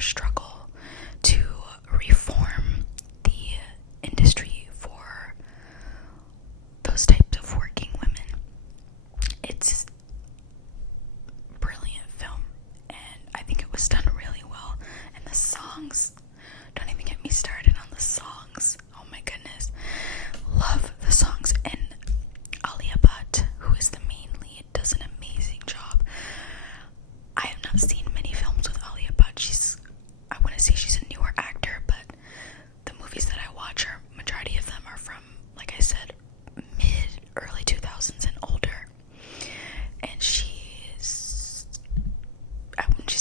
struggle to reform the industry for those types of working women. It's a brilliant film, and I think it was done really well. And the songs, don't even get me started on the songs. Oh my goodness, love the songs. And Alia Bhatt, who is the main lead, does an amazing job. I have not seen many films with Alia Bhatt. I want to say she's a newer actor, but the movies that I watch, majority of them are from, like I said, early 2000s and older. And she's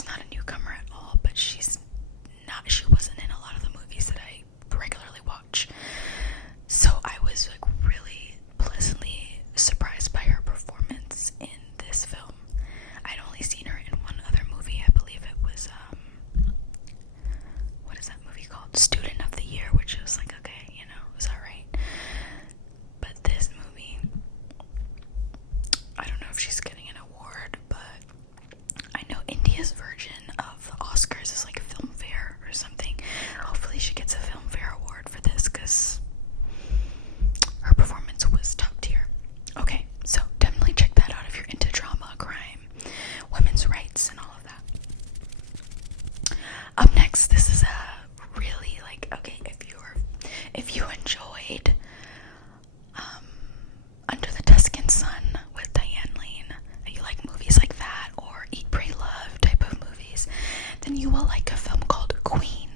not a newcomer at all, but she wasn't in a lot of the movies that I regularly watch. So I was like really pleasantly surprised by her performance in this film. I'd only seen her in one other movie. I believe it was what is that movie called? Student of the Year, which was like, okay, it was alright. But this movie, I don't know if she's getting an award, but I know India's version of the Oscars is like Filmfare or something. Hopefully she gets a Filmfare award for this, because her performance was top tier. Okay, so definitely check that out if you're into drama, crime, women's rights, and all of that. Up next, this is a really, like, okay, if you enjoyed Under the Tuscan Sun with Diane Lane, and you like movies like that, or Eat, Pray, Love type of movies, then you will like a film called Queen.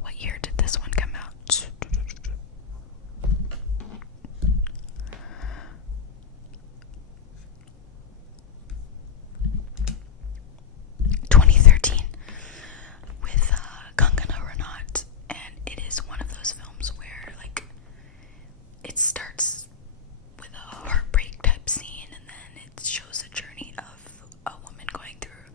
What year did this one come out? With Kangana Ranaut, and it is one of those films where, like, it starts with a heartbreak type scene, and then it shows a journey of a woman going through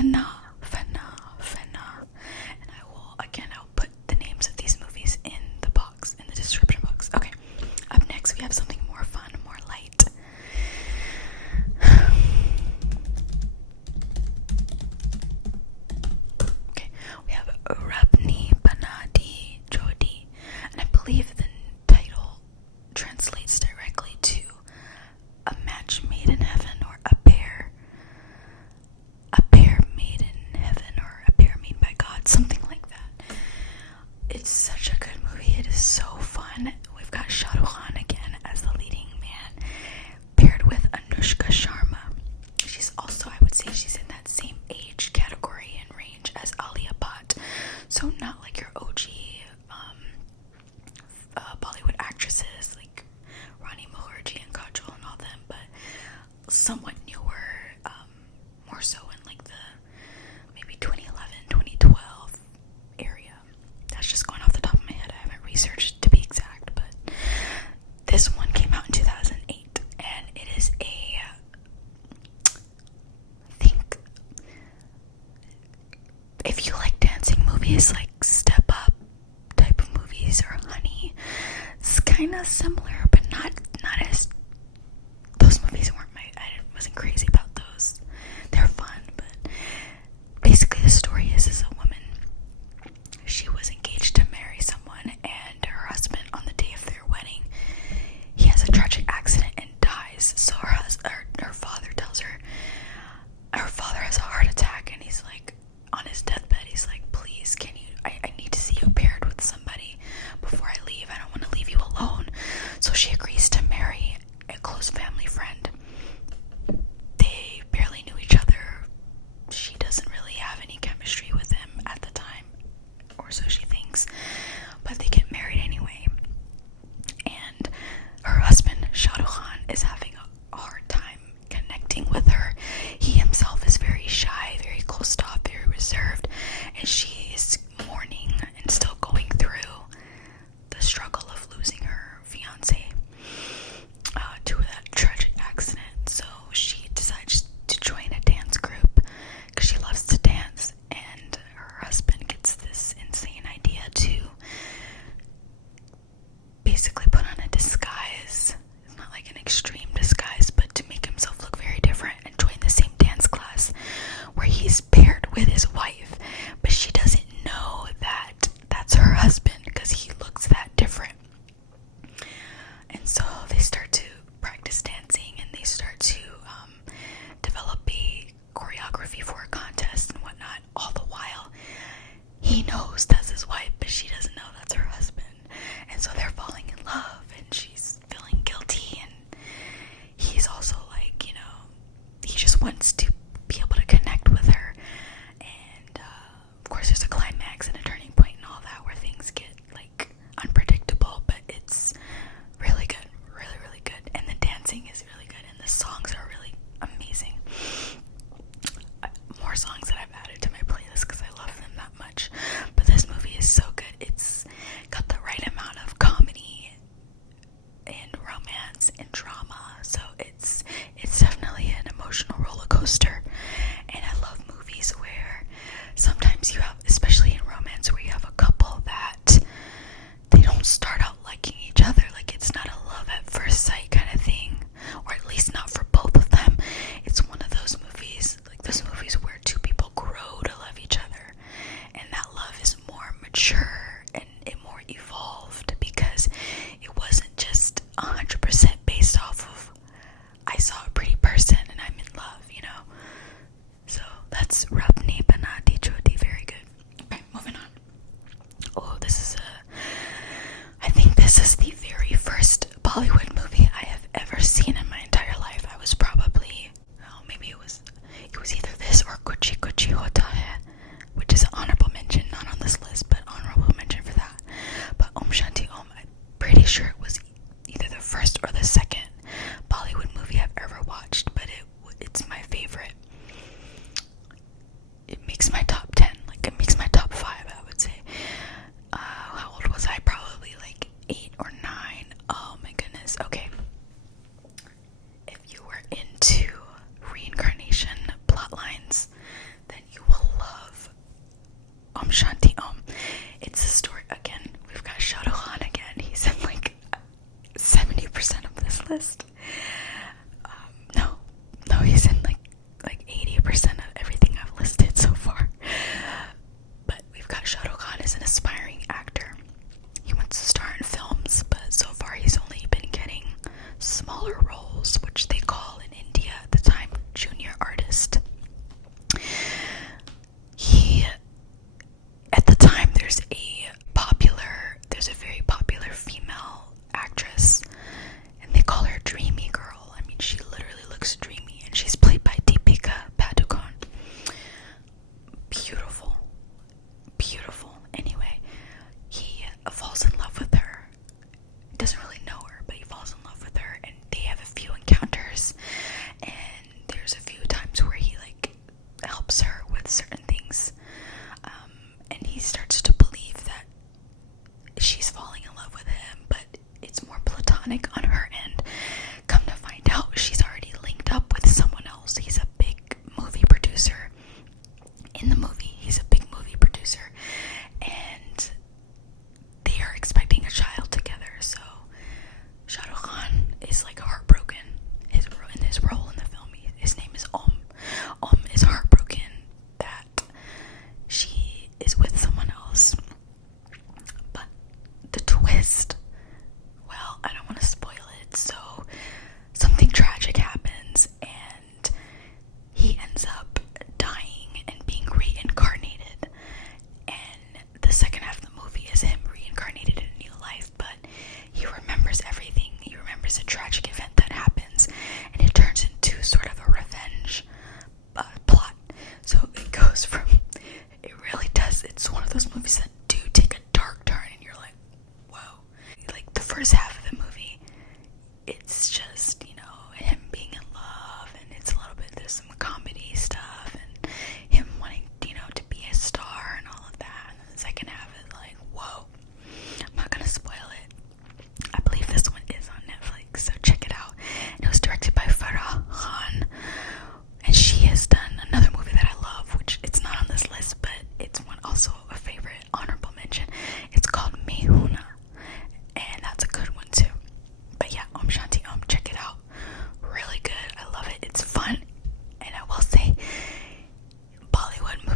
Fanaa. And I'll put the names of these movies in the box, in the description box. Okay, up next we have something more fun, more light. Okay, we have Rabni Banadi Jodi, and I believe the title translates directly to a match made in heaven, or a pair made in heaven, or a pair made by God, something like that. It's such a good movie. It is so fun. We've got Shah Rukh Khan again as the leading man, paired with Anushka Sharma. She's also, I would say, she's in that same age category and range as Alia Bhatt. So not like your OG Bollywood actresses like Rani Mukherjee and Kajol and all them, but somewhat newer, more so in like the maybe 2011, 2012 area. That's just going off the top of my head. I haven't researched to be exact, but this one came out in 2008, and it is I think, if you like dancing movies, like Step Up type of movies, or Honey, it's kind of similar, but not as, those movies weren't I wasn't crazy about those. They're fun, but basically the story is a woman, she was engaged to marry someone, and her husband, on the day of their wedding, he has a tragic accident and dies. So her father tells her father has a heart attack, and he's like, on his deathbed, he's like, please, can you, I need to see you paired with somebody before I leave. I don't want to leave you alone. So she agrees to marry a close family friend. They barely knew each other. She doesn't really have any chemistry with him at the time, or so she thinks, but they get married anyway. And her husband, Shah Rukh Khan, is having a hard time connecting with her. He himself is very shy, very closed off, very reserved, and she is mourning and still going through the struggle of losing her fiance to that tragic accident. So she decides to join a dance group because she loves to dance, and her husband gets this insane idea to basically put on a disguise. It's not like an extreme disguise, but to make himself look very different, and join the same dance class where he's paired with his wife, but she doesn't know that that's her husband because he looks that different. And so they start to practice dancing, and they start to develop a choreography for a contest and whatnot. All the while, he knows that's his wife, but she doesn't know that's her husband. And so they're falling in love, and she's feeling guilty, and he's also like, he just wants to be able to connect with her. And of course there's a climax and a turning point and all that, where things get like unpredictable, but it's really good, really, really good. And the dancing is really good, and the songs are really amazing. More songs that I've added to my playlist because I love them that much. But this movie is so good. It's got the right amount of comedy and romance and drama, so it's definitely an emotional roller coaster. And I love movies where sometimes you have, especially in romance, where you have a couple that they don't start out liking each other. Like, it's not a love at first sight kind of thing, or at least not for both of them. It's one of those movies, like those movies where two people grow to love each other, and that love is more mature and more evolved, because it wasn't just 100% based off of, I saw a pretty person and I'm in love, So that's Rabni Banadi Jodi, very good. Okay, moving on. Oh, I think this is the very first Bollywood movie I have ever seen in my entire life. I was probably, maybe it was either this or Kuchi Kuchi Hota Hai, which is an honorable mention, not on this list, but honorable mention for that. But Shanti Om, I'm pretty sure it was either the first or the second Bollywood movie I've ever watched, but it's my favorite. It makes my top 10, like it makes my top 5, I would say. How old was I? Probably like 8 or 9. Oh my goodness. Okay. If you were into reincarnation plotlines, then you beautiful. Beautiful. Anyway, he falls in love with her. Doesn't really know her, but he falls in love with her, and they have a few encounters, and there's a few times where he like helps her with certain things, and he starts to believe that she's falling in love with him, but it's more platonic on her end. Come to find out, she's already linked up with someone else. He's a big movie producer. In the movie, he's a big movie producer, and they are expecting a child together. So Shah Rukh Khan is like heartbroken. In his role in the film, his name is Om. Om is heartbroken that she is with someone else. But the twist, well, I don't want to spoil it. So something tragic happens, and he ends up dying and being reincarnated. And the second half of the movie is him reincarnated in a new life, but he remembers everything. He remembers a tragic event that happens, and it turns into sort of a revenge plot. So it goes from, it really does, it's one of those movies that do take a dark turn, and you're like, whoa. Like the first half of the movie, it's just, you know, him being in love, and it's a little bit, there's some comedy stuff, and him wanting, you know, to be a star and all of that. And then the second half is like, whoa. I'm not gonna spoil it. I believe this one is on Netflix, so check it out. And it was directed by Farah Khan, and she has done another movie that I love, which it's not on this list, but it's one also a favorite honorable mention. It's called Mehuna, and that's a good one too. But yeah, Om Shanti Om, check it out. Really good. I love it. It's fun, and I will say, Bollywood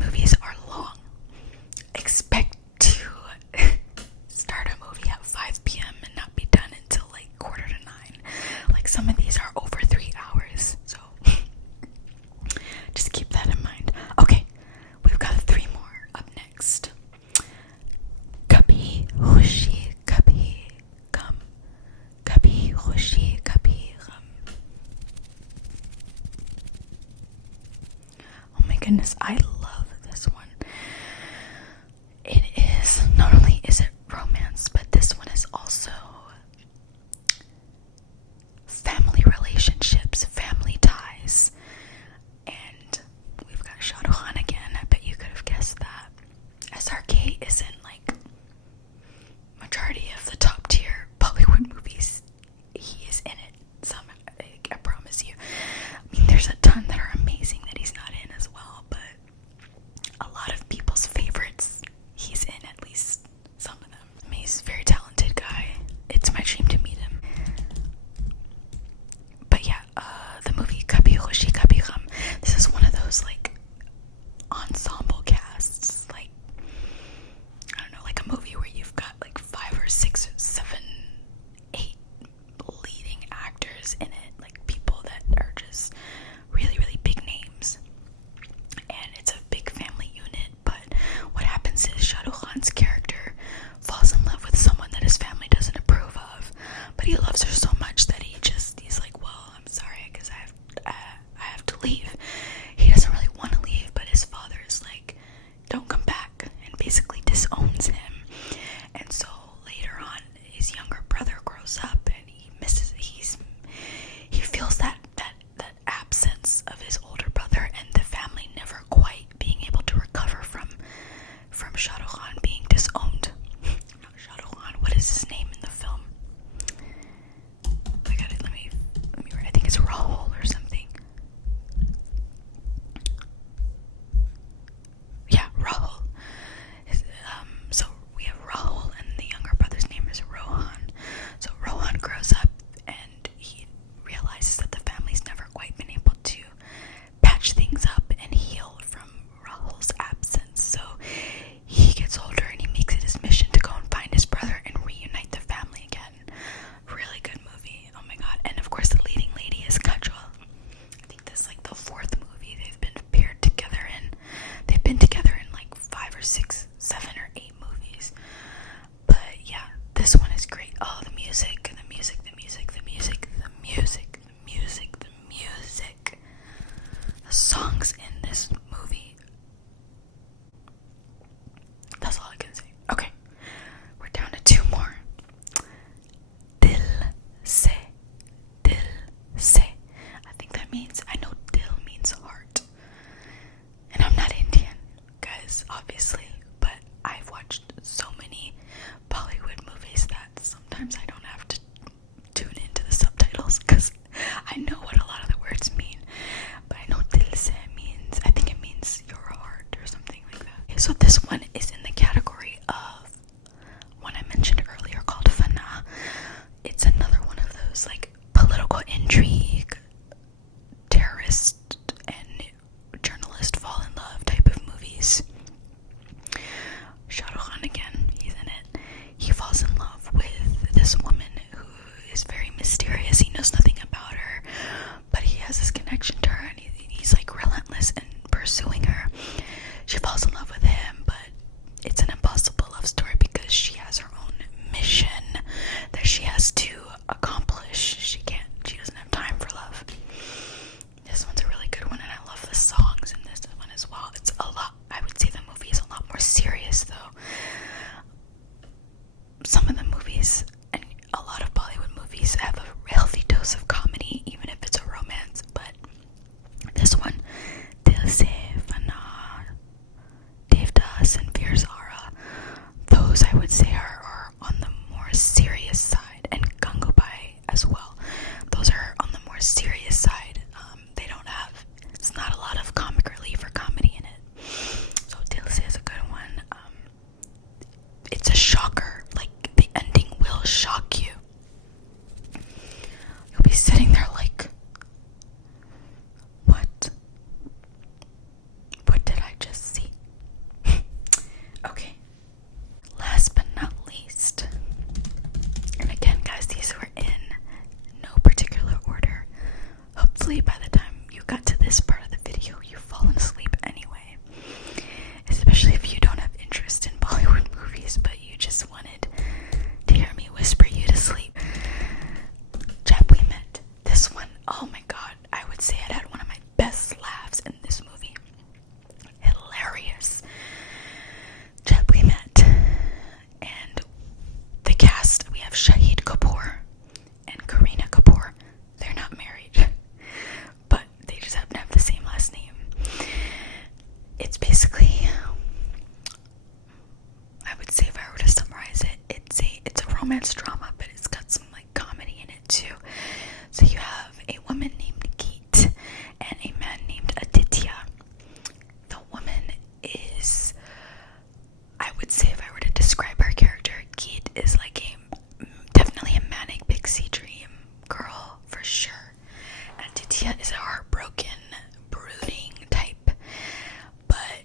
movies are long. Expect to start a movie at 5 p.m. and not be done until like 8:45. Like some of these are over 3 hours, so just keep that in mind. Okay, we've got 3 more up next. Kabhi, Kushi, Kabhi, Gham. Kabhi, Kushi, Kabhi, Gham. Oh my goodness, I love this one. It is, not only is it romance, but this one is also family relationships, family ties. And we've got Shah Rukh Khan again. I bet you could have guessed that. SRK is in like majority of the top tier Bollywood movies. He is in it. Some, I promise you. I mean, there's a ton that are amazing that he's not in as well, but this movie. That's all I can say. Okay, we're down to 2 more. Dil Se. Dil Se. I think that means, I know dil means heart. And I'm not Indian, guys, obviously, but I've watched so many Bollywood movies that sometimes I don't have to tune into the subtitles because I know what a lot of the words mean. But I know Dil Se means, I think it means your heart or something like that. Okay, so this one is in the category of one I mentioned earlier called Fanaa. It's another one of those like political intrigue, terrorist and journalist fall in love type of movies. Shah Rukh Khan again, he's in it. He falls in love with this woman who is very mysterious. He knows nothing about her, but he has this connection to her, and he's like relentless in pursuing her. She falls in love with him, but it's an impossible love story because she has her own mission that she has to accomplish. She doesn't have time for love. This one's a really good one, and I love the songs in this one as well. It's a lot, I would say the movie is a lot more serious though. Some of the movies, and a lot of Bollywood movies, have a healthy dose of comedy, even if it's a romance, but this one, Dil Se, Fanaa, Devdas, and Veer Zaara, those I would say are on the more serious side, and Gangubai as well. Those are on the more serious side. It's not a lot of comic relief or comedy in it. So Dil Se is a good one. It's a shocker. Like, the ending will shock you. You'll be sitting there like, what? What did I just see? Okay. Last but not least. And again, guys, these were in no particular order. Hopefully by the time you got to this part of the video, you've fallen asleep anyway. Especially if you don't have interest in Bollywood movies, but you just wanted to hear me whisper you to sleep. Jab We Met. This one, oh my god, I would say it had one of my best laughs in this movie. Hilarious. Jab We Met. And the cast, we have Shahid Kapoor and Kareena Kapoor. They're not married, but they just happen to have the same last name. It's basically, I would say if I were to summarize it, it's a romance drama, but it's got some like comedy in it too. So you have a woman named Geet and a man named Aditya. The woman is, I would say if I were to describe her character, Geet is like definitely a manic pixie dream girl for sure. Aditya is a heartbroken, brooding type. But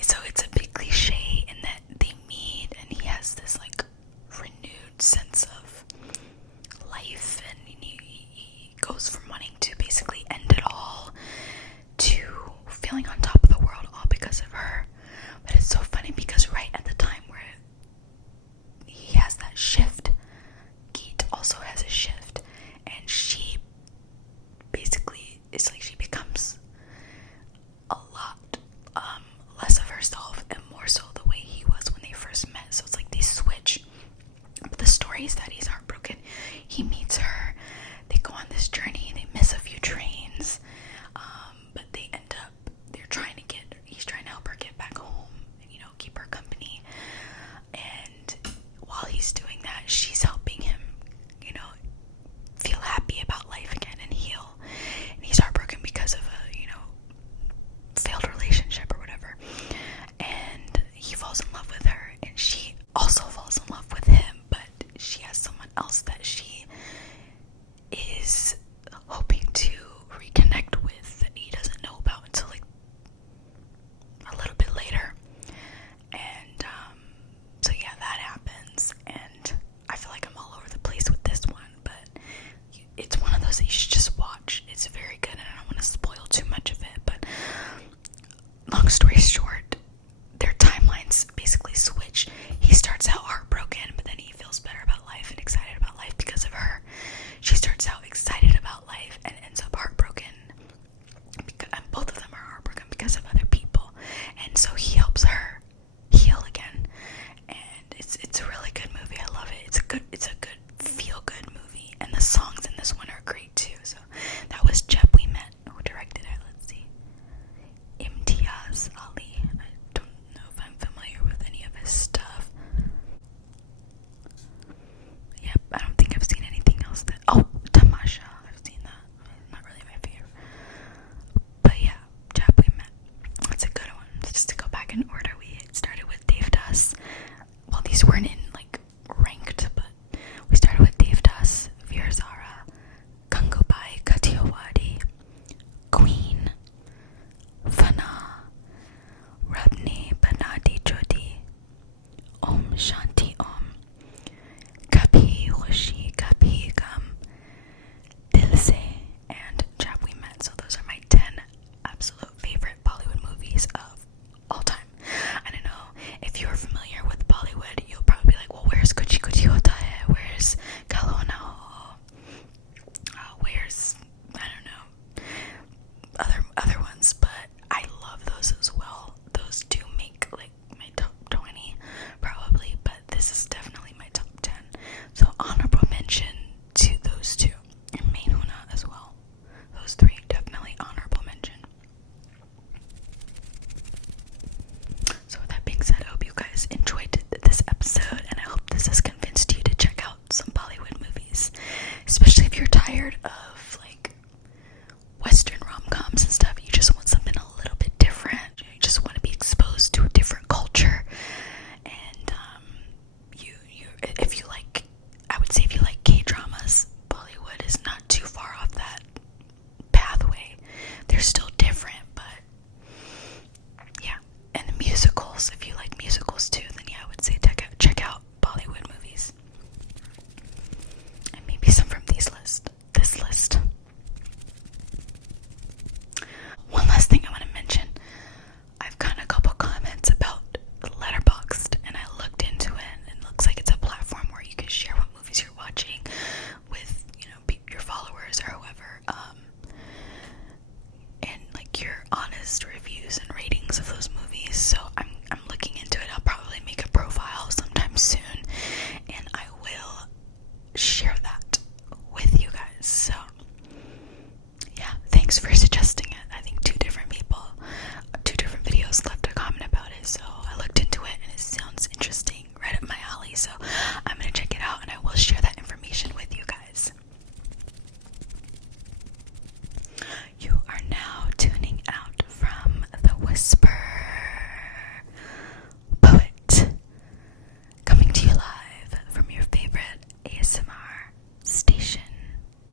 so it's a big cliche in that they meet and he has this like renewed sense of life, and he goes from wanting to basically end it all to feeling on top of the world, all because of her. But it's so funny because right at the time where he has that shift, Geet also has a shift, and she basically, it's like she becomes a lot less of herself and more so the way he was when they first met. So it's like they switch. But the story is that he's heartbroken. He meets her, they go on this journey, they miss a few trains, but they end up, he's trying to help her get back home and, keep her company. And while he's doing that, she's helping him, feel happy about life again and heal. And he's heartbroken because of a, failed relationship or whatever. And he falls in love with her, and she also falls in love with him, but she has someone else that she is hoping to reconnect with that he doesn't know about until like a little bit later. And so yeah, that happens, and I feel like I'm all over the place with this one, but it's one of those that you should just watch. It's very good, and I don't want to spoil too much of it, but long story short, their timelines basically switch. He starts out heartbroken, but then he feels better about life and excited about life because of her. She starts out excited about life and ends up heartbroken, and both of them are heartbroken because musicals. If you like musicals too, then yeah, I would say check out Bollywood movies. And maybe some from this list. One last thing I want to mention. I've gotten a couple comments about Letterboxd, and I looked into it, and it looks like it's a platform where you can share what movies you're watching with, your followers or whoever, and like your honest reviews and ratings of those movies. So I'm looking into it. I'll probably make a profile sometime soon, and I will share that with you guys. So yeah, thanks for suggesting it. I think two different videos left a comment about it, so I looked into it, and it sounds interesting, right up my alley. So I